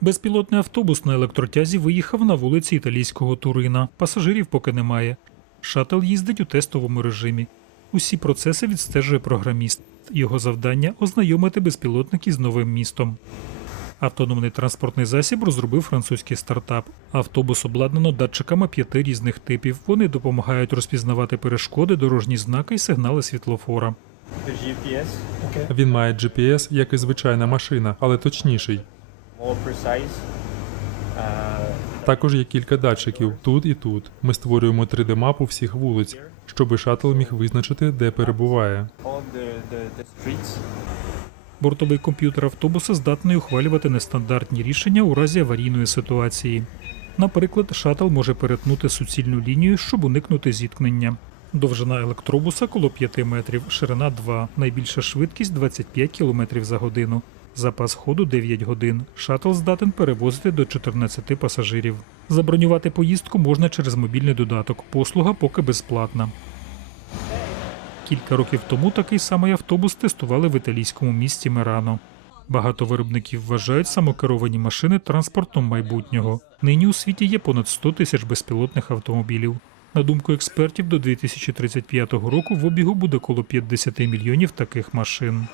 Безпілотний автобус на електротязі виїхав на вулиці італійського Турина. Пасажирів поки немає. Шатл їздить у тестовому режимі. Усі процеси відстежує програміст. Його завдання ознайомити безпілотники з новим містом. Автономний транспортний засіб розробив французький стартап. Автобус обладнано датчиками п'яти різних типів. Вони допомагають розпізнавати перешкоди, дорожні знаки і сигнали світлофора. Він має GPS, як і звичайна машина, але точніший. Uh, Також є кілька датчиків тут і тут. Ми створюємо 3D-мапу всіх вулиць, щоби шатл міг визначити, де перебуває. Бортовий комп'ютер автобуса здатний ухвалювати нестандартні рішення у разі аварійної ситуації. Наприклад, шатл може перетнути суцільну лінію, щоб уникнути зіткнення. Довжина електробуса коло 5 метрів, ширина 2, найбільша швидкість 25 км за годину. Запас ходу 9 годин. Шатл здатен перевозити до 14 пасажирів. Забронювати поїздку можна через мобільний додаток. Послуга поки безплатна. Кілька років тому такий самий автобус тестували в італійському місті Мерано. Багато виробників вважають самокеровані машини транспортом майбутнього. Нині у світі є понад 100 тисяч безпілотних автомобілів. На думку експертів, до 2035 року в обігу буде коло 50 мільйонів таких машин.